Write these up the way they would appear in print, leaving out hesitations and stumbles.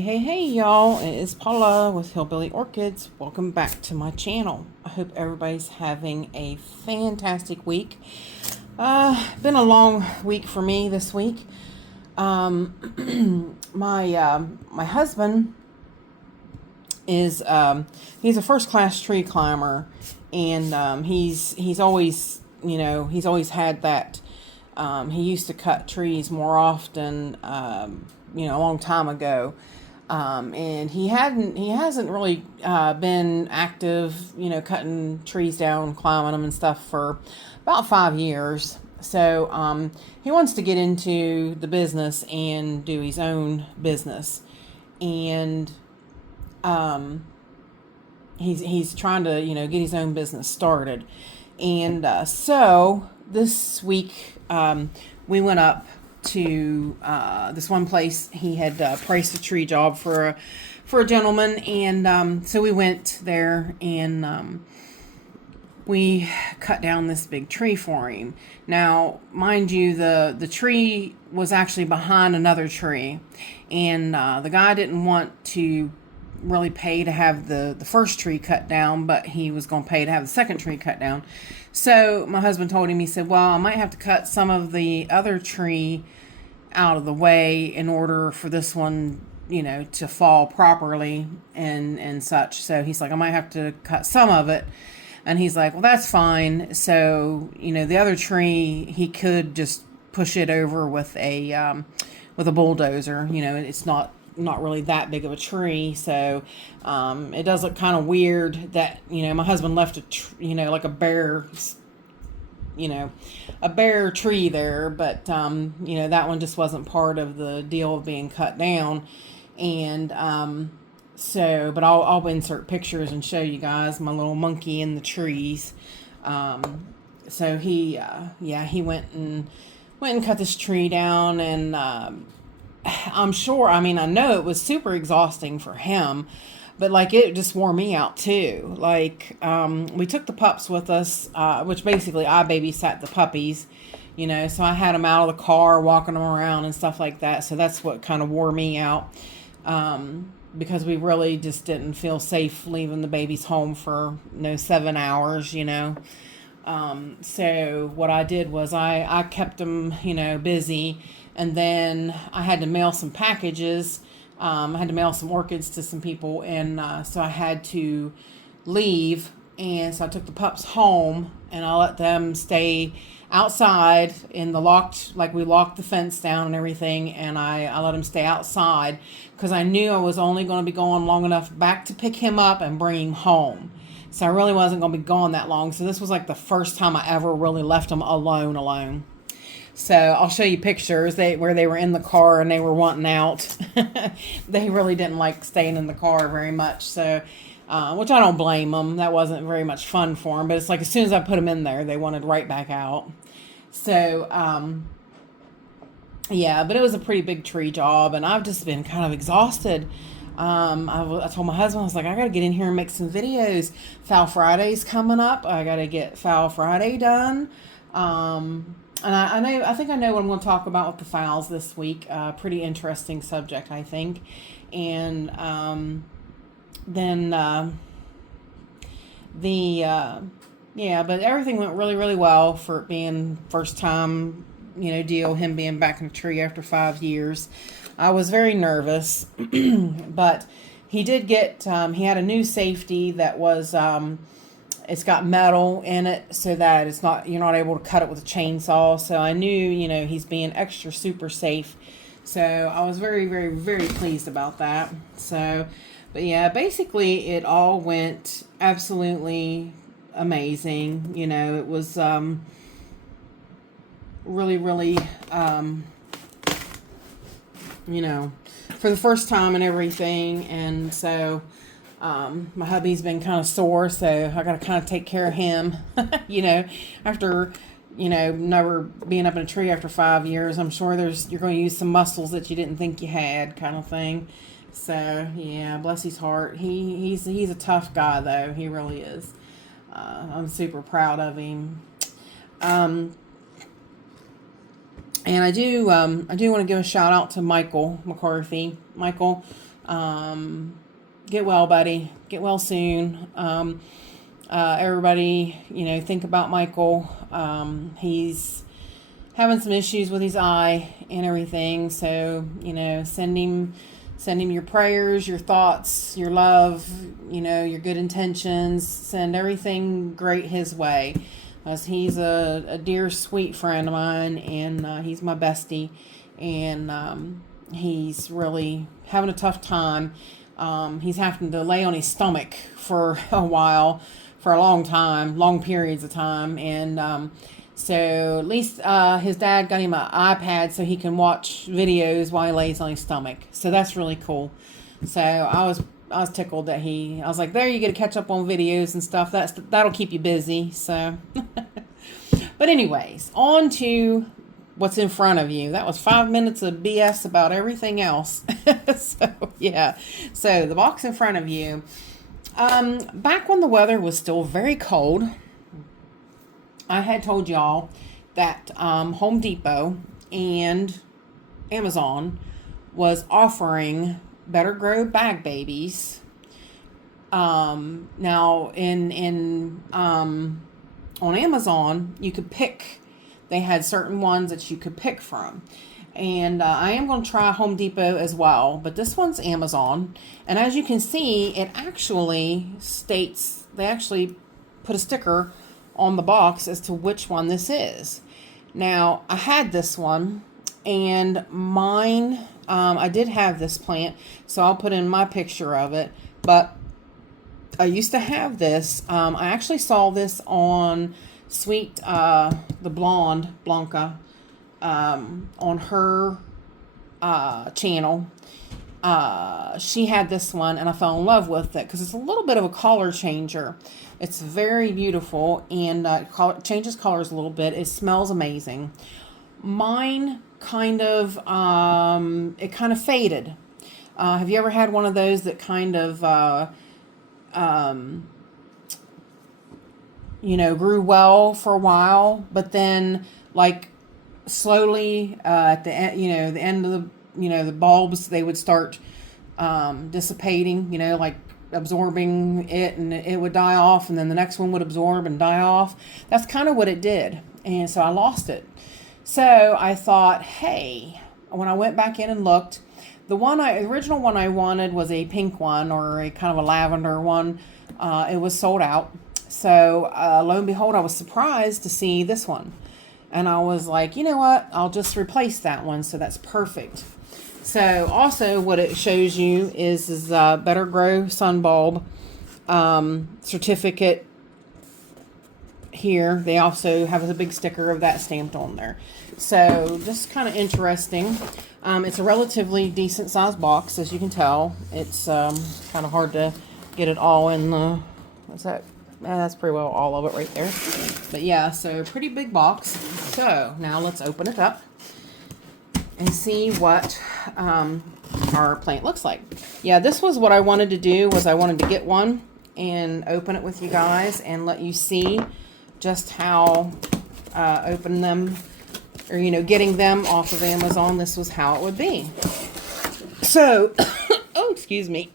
Hey, y'all. It is Paula with Hillbilly Orchids. Welcome back to my channel. I hope everybody's having a fantastic week. Been a long week for me this week. My husband is he's a first class tree climber, and he's always had that. He used to cut trees more often, a long time ago. And he hasn't really been active, cutting trees down, climbing them and stuff for about 5 years. So he wants to get into the business and do his own business, and he's trying to get his own business started. And so this week we went up to this one place. He had priced a tree job for a gentleman, and so we went there, and we cut down this big tree for him. Now, mind you, the tree was actually behind another tree, and the guy didn't want to really pay to have the first tree cut down, but he was going to pay to have the second tree cut down. So my husband told him, he said, well, I might have to cut some of the other tree out of the way in order for this one, to fall properly and such. So he's like, I might have to cut some of it. And he's like, well, that's fine. So, the other tree, he could just push it over with a bulldozer. It's not really that big of a tree. So it does look kind of weird that, my husband left like a bare tree there, but that one just wasn't part of the deal of being cut down. And but I'll insert pictures and show you guys my little monkey in the trees. So he went and cut this tree down, and I'm sure, I know it was super exhausting for him, but it just wore me out too. We took the pups with us, which basically I babysat the puppies, so I had them out of the car, walking them around and stuff like that. So that's what kind of wore me out, because we really just didn't feel safe leaving the babies home for 7 hours, So what I did was I kept them, busy, and then I had to mail some packages. I had to mail some orchids to some people, and so I had to leave, and so I took the pups home, and I let them stay outside in the we locked the fence down and everything, and I let them stay outside because I knew I was only going to be going long enough back to pick him up and bring him home. So I really wasn't going to be gone that long. So this was the first time I ever really left them alone. So I'll show you pictures where they were in the car and they were wanting out. They really didn't like staying in the car very much. So, which I don't blame them. That wasn't very much fun for them. But it's as soon as I put them in there, they wanted right back out. So, but it was a pretty big tree job, and I've just been kind of exhausted. I told my husband, I was like, I got to get in here and make some videos. Foul Friday's coming up. I got to get Foul Friday done. And I think I know what I'm going to talk about with the fowls this week. Pretty interesting subject, I think. And but everything went really, really well for it being first time, deal, him being back in the tree after 5 years. I was very nervous, but he did get, he had a new safety that was, it's got metal in it so that you're not able to cut it with a chainsaw. So I knew, he's being extra super safe. So I was very, very, very pleased about that. So, but yeah, basically it all went absolutely amazing. It was, really, really, for the first time and everything. And so, my hubby's been kind of sore, so I got to kind of take care of him, after, never being up in a tree after 5 years. I'm sure you're going to use some muscles that you didn't think you had, kind of thing. So yeah, bless his heart. He's a tough guy though. He really is. I'm super proud of him. And I do want to give a shout out to Michael McCarthy. Michael, Get well, buddy. Get well soon. Everybody, think about Michael. He's having some issues with his eye and everything. So, send him your prayers, your thoughts, your love, your good intentions. Send everything great his way. As he's a dear, sweet friend of mine, and he's my bestie. And he's really having a tough time. He's having to lay on his stomach for a while, for a long periods of time. And so at least his dad got him an iPad so he can watch videos while he lays on his stomach. So that's really cool. So I was tickled that I was like, there, you get to catch up on videos and stuff. That'll keep you busy. So, but anyways, on to what's in front of you. That was 5 minutes of BS about everything else. So yeah. So the box in front of you. Back when the weather was still very cold, I had told y'all that Home Depot and Amazon was offering Better-Gro bag babies. Now on Amazon, you could pick. They had certain ones that you could pick from. And I am going to try Home Depot as well. But this one's Amazon. And as you can see, it actually states, they actually put a sticker on the box as to which one this is. Now, I had this one. And mine, I did have this plant. So I'll put in my picture of it. But I used to have this. I actually saw this on Sweet, the blonde, Blanca, on her channel. She had this one, and I fell in love with it because it's a little bit of a color changer. It's very beautiful, and changes colors a little bit. It smells amazing. Mine kind of, it kind of faded. Have you ever had one of those that kind of, grew well for a while, but then like slowly at the end, the end of the bulbs, they would start dissipating, like absorbing it, and it would die off, and then the next one would absorb and die off. That's kind of what it did. And so I lost it. So I thought, hey, when I went back in and looked, the original one I wanted was a pink one, or a kind of a lavender one. It was sold out. So lo and behold, I was surprised to see this one. And I was like, you know what? I'll just replace that one. So that's perfect. So also what it shows you is Better-Gro sun bulb certificate here. They also have a big sticker of that stamped on there. So just kind of interesting. It's a relatively decent sized box, as you can tell. It's kind of hard to get it all in the, what's that? That's pretty well all of it right there. But yeah, so pretty big box. So now let's open it up and see what our plant looks like. Yeah, this was what I wanted to do, was I wanted to get one and open it with you guys and let you see just how open them, or getting them off of Amazon, this was how it would be. So, oh, excuse me.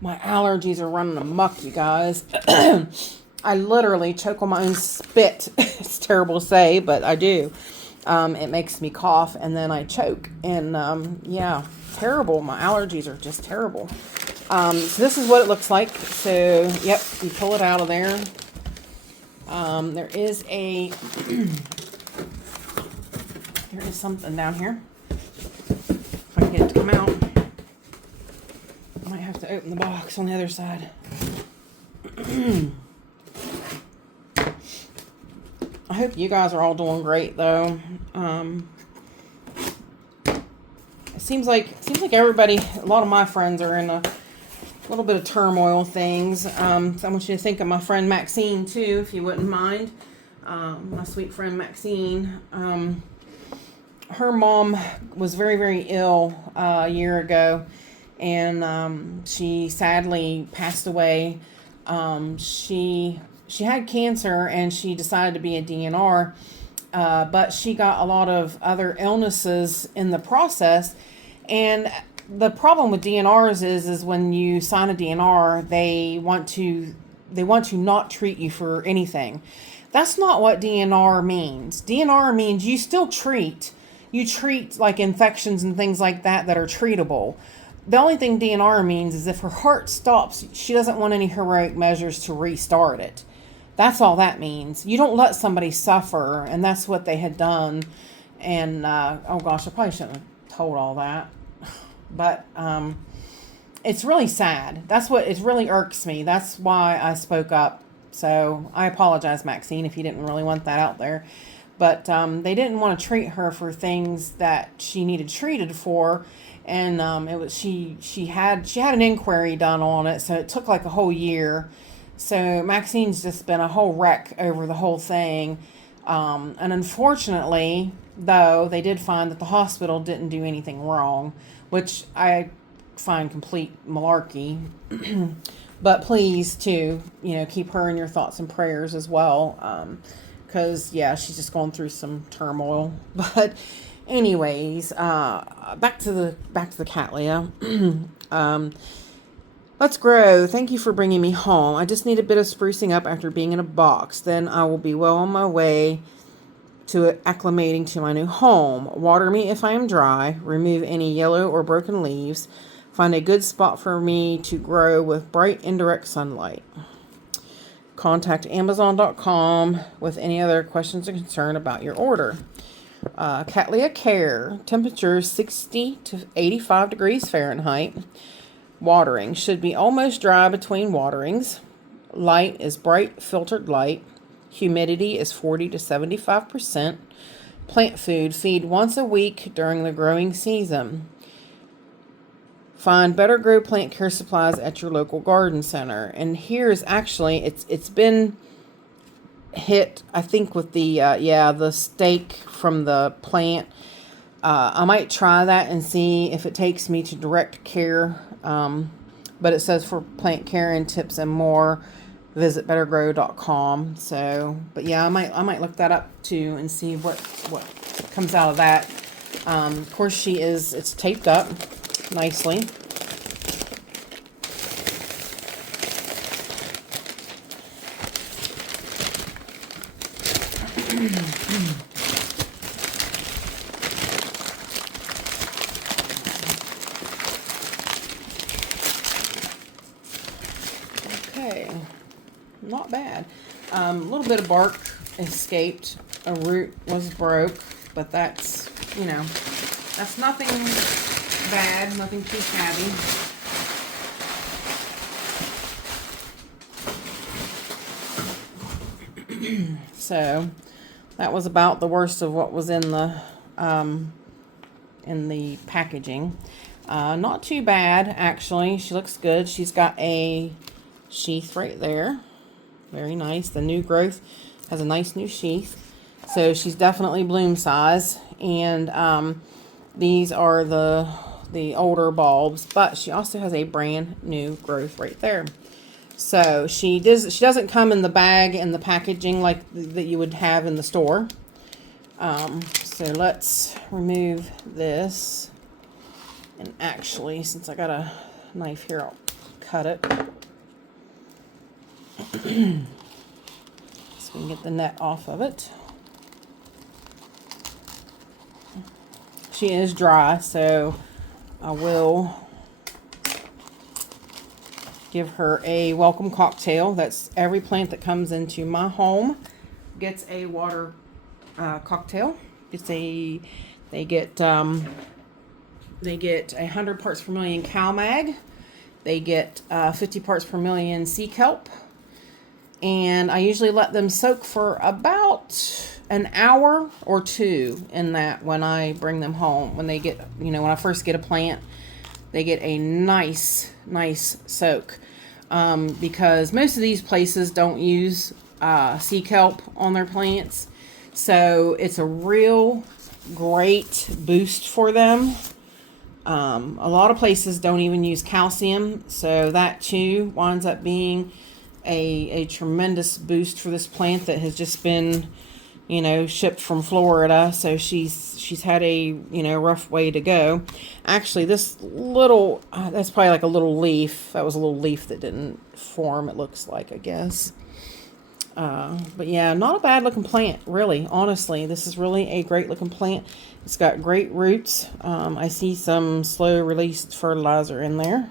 My allergies are running amok, you guys. I literally choke on my own spit. It's terrible to say, but I do. It makes me cough, and then I choke. And, yeah, terrible. My allergies are just terrible. So this is what it looks like. So, yep, you pull it out of there. There is there is something down here. If I can get it to come out. I might have to open the box on the other side. I hope you guys are all doing great, though. It seems like everybody, a lot of my friends are in a little bit of turmoil things. So I want you to think of my friend Maxine too, if you wouldn't mind. My sweet friend Maxine. Her mom was very, very ill a year ago, and she sadly passed away. She had cancer, and she decided to be a DNR, but she got a lot of other illnesses in the process, And the problem with DNRs is when you sign a DNR, they want to not treat you for anything. That's not what DNR means. DNR means you still treat. You treat like infections and things like that are treatable. The only thing DNR means is if her heart stops, she doesn't want any heroic measures to restart it. That's all that means. You don't let somebody suffer, and that's what they had done. And, oh gosh, I probably shouldn't have told all that. But it's really sad. That's what, it really irks me. That's why I spoke up. So I apologize, Maxine, if you didn't really want that out there. But they didn't want to treat her for things that she needed treated for. And it was she had an inquiry done on it, so it took like a whole year. So Maxine's just been a whole wreck over the whole thing. And unfortunately, though, they did find that the hospital didn't do anything wrong, which I find complete malarkey. But please, too, keep her in your thoughts and prayers as well. Because, yeah, she's just going through some turmoil. But anyways, back to the Cattleya. Let's grow. Thank you for bringing me home. I just need a bit of sprucing up after being in a box. Then I will be well on my way to acclimating to my new home. Water me if I am dry. Remove any yellow or broken leaves. Find a good spot for me to grow with bright indirect sunlight. Contact Amazon.com with any other questions or concern about your order. Cattleya care. Temperature 60 to 85 degrees Fahrenheit. Watering. Should be almost dry between waterings. Light is bright filtered light. Humidity is 40 to 75%. Plant food. Feed once a week during the growing season. Find Better-Gro plant care supplies at your local garden center. And here's actually, it's been hit, I think, with the stake from the plant. I might try that and see if it takes me to direct care. But it says for plant care and tips and more, visit bettergro.com. So, but yeah, I might look that up too and see what comes out of that. Of course, it's taped up nicely. Okay, not bad. A little bit of bark escaped. A root was broke, but that's nothing bad, nothing too shabby. So that was about the worst of what was in the packaging. Not too bad, actually. She looks good. She's got a sheath right there. Very nice. The new growth has a nice new sheath. So she's definitely bloom size. And these are the older bulbs, but she also has a brand new growth right there. So she doesn't come in the bag and the packaging like that you would have in the store. So let's remove this. And actually, since I got a knife here, I'll cut it. So we can get the net off of it. She is dry, so I will give her a welcome cocktail. That's every plant that comes into my home gets a water cocktail. They get 100 parts per million CalMag. They get 50 parts per million sea kelp. And I usually let them soak for about an hour or two in that when I bring them home. When they get, when I first get a plant, they get a nice soak. Because most of these places don't use sea kelp on their plants. So it's a real great boost for them. A lot of places don't even use calcium. So that too winds up being a tremendous boost for this plant that has just been, you know, shipped from Florida, so she's had a, you know, rough way to go. Actually, this little, that's probably like a little leaf. That was a little leaf that didn't form, it looks like, I guess. But yeah, not a bad looking plant, really. Honestly, this is really a great looking plant. It's got great roots. I see some slow released fertilizer in there.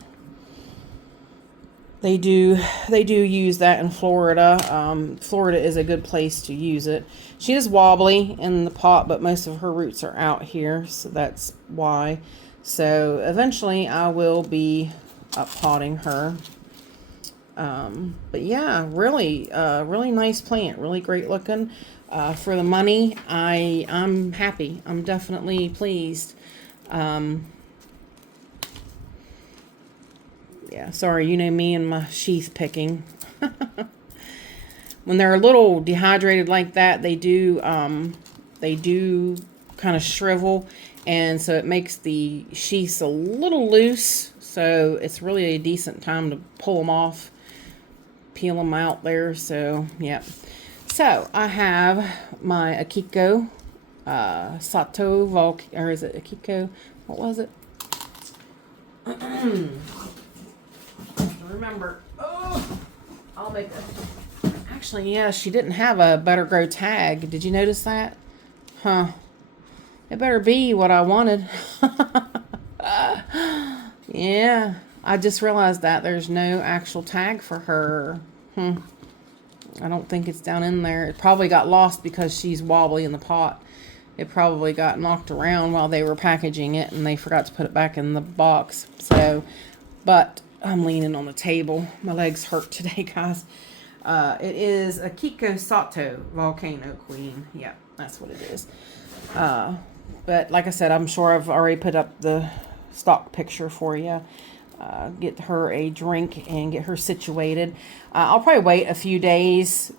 They do use that in Florida. Florida is a good place to use it. She is wobbly in the pot, but most of her roots are out here, so that's why. So eventually I will be potting her. But yeah, really, really nice plant, really great looking. For the money, I'm happy. I'm definitely pleased. Yeah, sorry, you know me and my sheath picking. When they're a little dehydrated like that, they do kind of shrivel, and so it makes the sheaths a little loose. So it's really a decent time to pull them off, peel them out there. So yeah. So I have my Akiko Sato or is it Akiko? What was it? Remember. Oh, I'll make a. Actually, yeah, she didn't have a Better-Gro tag. Did you notice that? Huh. It better be what I wanted. Yeah, I just realized that there's no actual tag for her. I don't think it's down in there. It probably got lost because she's wobbly in the pot. It probably got knocked around while they were packaging it, and they forgot to put it back in the box. So, but I'm leaning on the table. My legs hurt today, guys. It is a Akiko Sato Volcano Queen. Yeah, that's what it is. But like I said, I'm sure I've already put up the stock picture for you. Get her a drink and get her situated. I'll probably wait a few days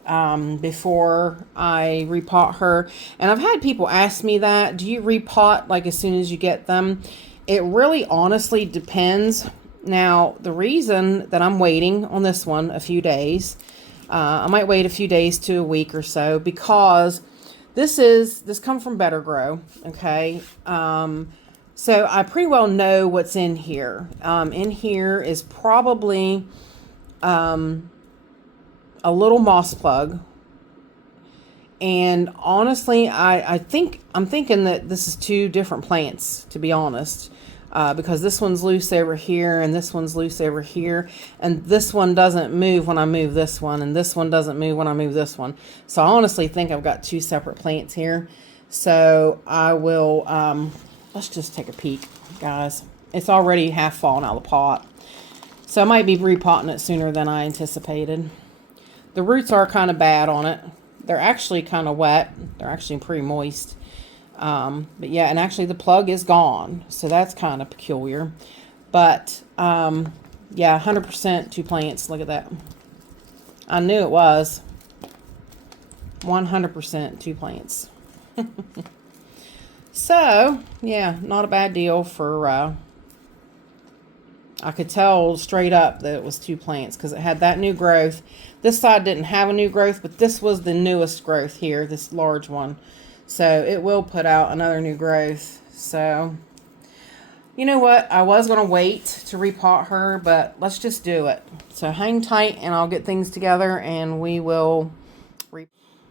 before I repot her. And I've had people ask me that. Do you repot like as soon as you get them? It really honestly depends. Now, the reason that I'm waiting on this one a few days, I might wait a few days to a week or so, because this comes from Better-Gro, okay? So I pretty well know what's in here. In here is probably a little moss plug. And honestly, I'm thinking that this is two different plants, to be honest. Because this one's loose over here and this one's loose over here, and this one doesn't move when I move this one, and this one doesn't move when I move this one. So I honestly think I've got two separate plants here. So I will, let's just take a peek, guys. It's already half fallen out of the pot. So I might be repotting it sooner than I anticipated. The roots are kind of bad on it. They're actually kind of wet. They're actually pretty moist. But yeah, and actually the plug is gone, so that's kind of peculiar. But yeah, 100% two plants. Look at that. I knew it was 100% two plants. So yeah, not a bad deal for I could tell straight up that it was two plants because it had that new growth. This side didn't have a new growth, but this was the newest growth here, this large one. So it will put out another new growth. So, you know what? I was going to wait to repot her, but let's just do it. So hang tight and I'll get things together and we will.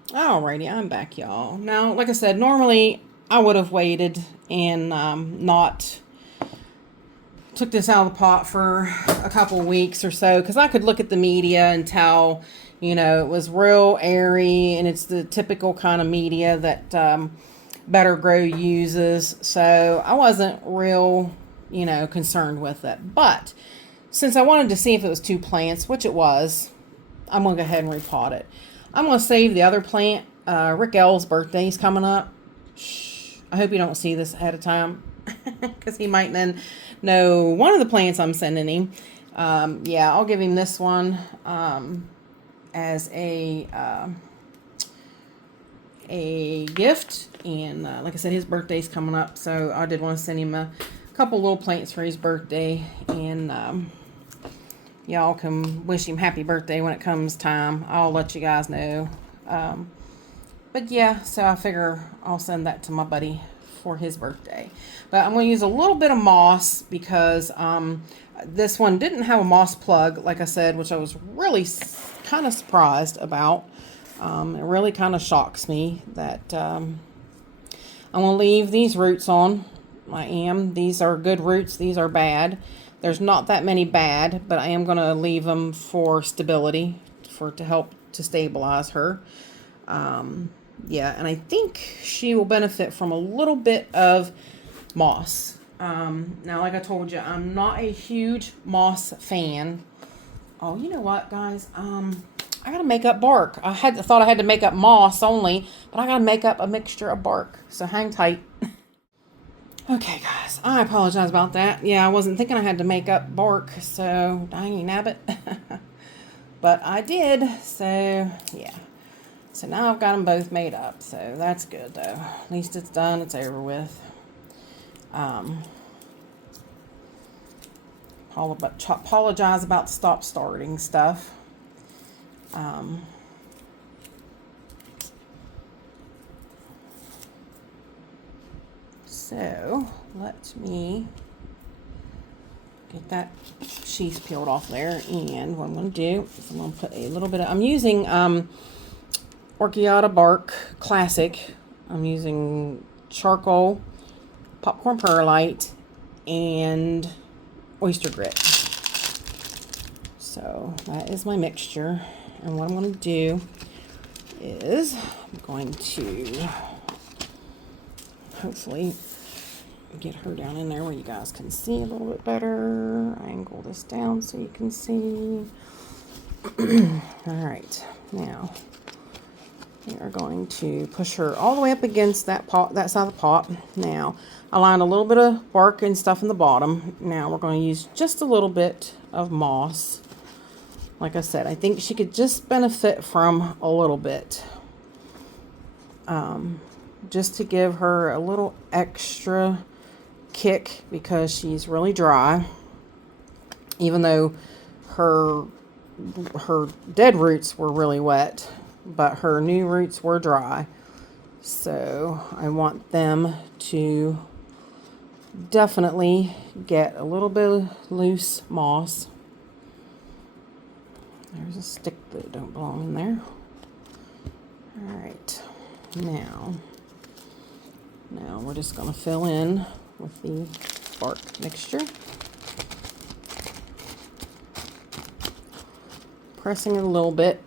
Alrighty, I'm back, y'all. Now, like I said, normally I would have waited and not took this out of the pot for a couple weeks or so, because I could look at the media and tell, you know, it was real airy and it's the typical kind of media that Better-Gro uses. So I wasn't real, you know, concerned with it. But since I wanted to see if it was two plants, which it was, I'm going to go ahead and repot it. I'm going to save the other plant. Rick L's birthday's coming up. Shh. I hope you don't see this ahead of time, because he might then know one of the plants I'm sending him. Yeah, I'll give him this one as a gift. And like I said, his birthday's coming up, so I did want to send him a couple little plants for his birthday. And y'all can wish him happy birthday when it comes time. I'll let you guys know. But yeah, so I figure I'll send that to my buddy for his birthday. But I'm going to use a little bit of moss because this one didn't have a moss plug, like I said, which I was really kind of surprised about. It really kind of shocks me that I'm going to leave these roots on. I am. These are good roots. These are bad. There's not that many bad, but I am going to leave them for stability, to help to stabilize her. Yeah, and I think she will benefit from a little bit of moss. Now, like I told you, I'm not a huge moss fan. Oh, you know what, guys? I gotta make up bark. Thought I had to make up moss only, but I gotta make up a mixture of bark. So hang tight. Okay, guys, I apologize about that. Yeah, I wasn't thinking I had to make up bark, so dang nabbit. But I did, so yeah. So now I've got them both made up, so that's good, though. At least it's done, it's over with. Apologize about stop starting stuff. So let me get that sheath peeled off there, and what I'm going to do is I'm going to put a little bit of, I'm using Orchid Bark Classic. I'm using charcoal, popcorn perlite, and oyster grit. So that is my mixture, and what I'm going to do is I'm going to hopefully get her down in there where you guys can see a little bit better. Angle this down so you can see. All right, now we are going to push her all the way up against that pot, that side of the pot. Now, I lined a little bit of bark and stuff in the bottom. Now we're going to use just a little bit of moss. Like I said, I think she could just benefit from a little bit. Just to give her a little extra kick because she's really dry. Even though her dead roots were really wet, but her new roots were dry. So I want them to definitely get a little bit of loose moss. There's a stick that don't belong in there. All right, now we're just going to fill in with the bark mixture. Pressing it a little bit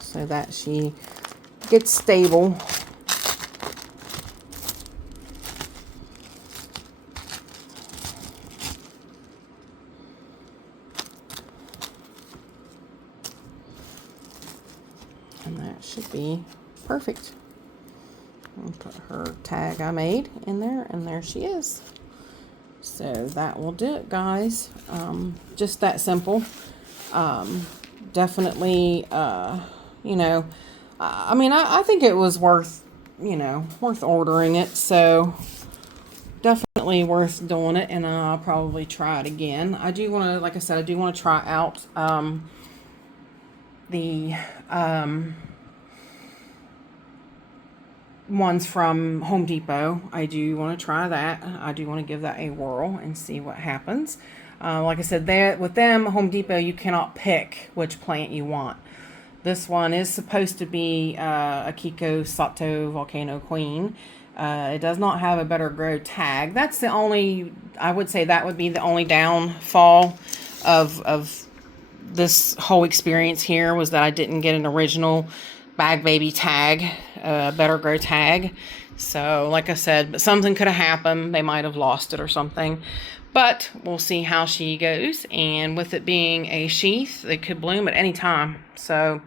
so that she gets stable. And that should be perfect. I'll put her tag I made in there, and there she is. So that will do it, guys. Just that simple. Definitely, you know, I mean, I think it was worth, you know, worth ordering it. So definitely worth doing it, and I'll probably try it again. I do want to, like I said, I do want to try out the ones from Home Depot. I do want to try that. I do want to give that a whirl and see what happens. Like I said, with them, Home Depot, you cannot pick which plant you want. This one is supposed to be a Kiko Sato Volcano Queen. It does not have a Better-Gro tag. That's the only, I would say that would be the only downfall of this whole experience here, was that I didn't get an original Bag Baby tag, Better-Gro tag. So like I said, but something could have happened. They might have lost it or something. But we'll see how she goes. And with it being a sheath, it could bloom at any time. So,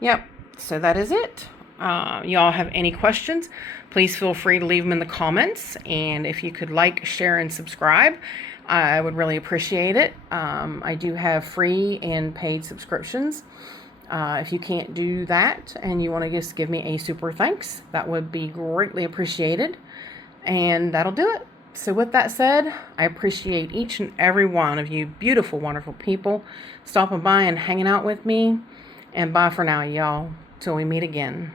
yep. So that is it. Y'all have any questions, please feel free to leave them in the comments. And if you could like, share, and subscribe, I would really appreciate it. I do have free and paid subscriptions. If you can't do that and you want to just give me a super thanks, that would be greatly appreciated. And that'll do it. So with that said, I appreciate each and every one of you beautiful, wonderful people stopping by and hanging out with me. And bye for now, y'all. till we meet again.